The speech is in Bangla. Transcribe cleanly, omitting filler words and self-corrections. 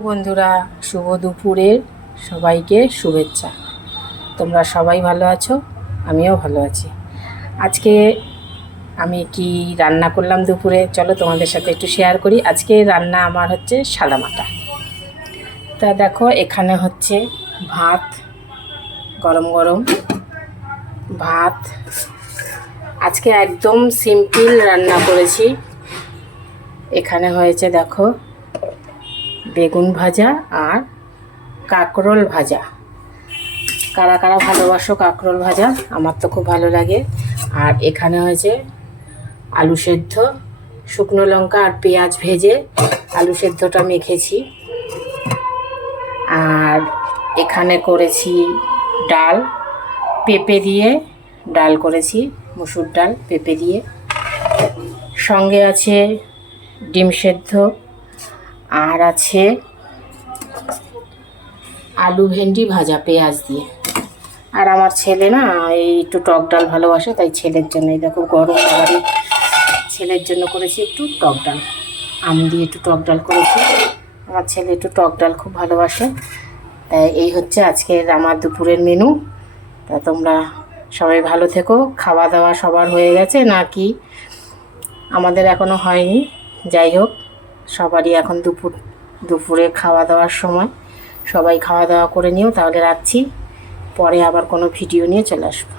বন্ধুরা, শুভ দুপুরের সবাইকে শুভেচ্ছা। তোমরা সবাই ভালো আছো, আমিও ভালো আছি। আজকে আমি কি রান্না করলাম দুপুরে, চলো তোমাদের সাথে একটু শেয়ার করি। আজকে রান্না আমার হচ্ছে সাদামাটা। তা দেখো, এখানে হচ্ছে ভাত, গরম গরম ভাত। আজকে একদম সিম্পল রান্না করেছি। এখানে হয়েছে দেখো বেগুন ভাজা আর কাঁকরোল ভাজা। কারা কারা ভালোবাসো কাঁকরোল ভাজা? আমার তো খুব ভালো লাগে। আর এখানে হয়েছে আলু সেদ্ধ, শুকনো লঙ্কা আর পেঁয়াজ ভেজে আলু সেদ্ধটা মেখেছি। আর এখানে করেছি ডাল, পেঁপে দিয়ে ডাল করেছি, মুসুর ডাল পেঁপে দিয়ে। সঙ্গে আছে ডিম সেদ্ধ, আর আছে আলু ভেন্ডি ভাজা পেঁয়াজ দিয়ে। আর আমার ছেলে না এই একটু টক ডাল ভালোবাসে, তাই ছেলের জন্য এই দেখো গরম খাবারে ছেলের জন্য করেছি একটু টক ডাল, আম দিয়ে একটু টক ডাল করেছি। আমার ছেলে একটু টক ডাল খুব ভালোবাসে। তাই এই হচ্ছে আজকের আমার দুপুরের মেনু। তা তোমরা সবাই ভালো থেকো। খাওয়া দাওয়া সবার হয়ে গেছে নাকি? আমাদের এখনও হয়নি। যাই হোক, সবারই এখন দুপুরে খাওয়া দাওয়ার সময়। সবাই খাওয়া দাওয়া করে নিও, তাহলে রাখছি। পরে আবার কোনো ভিডিও নিয়ে চলে আসবো।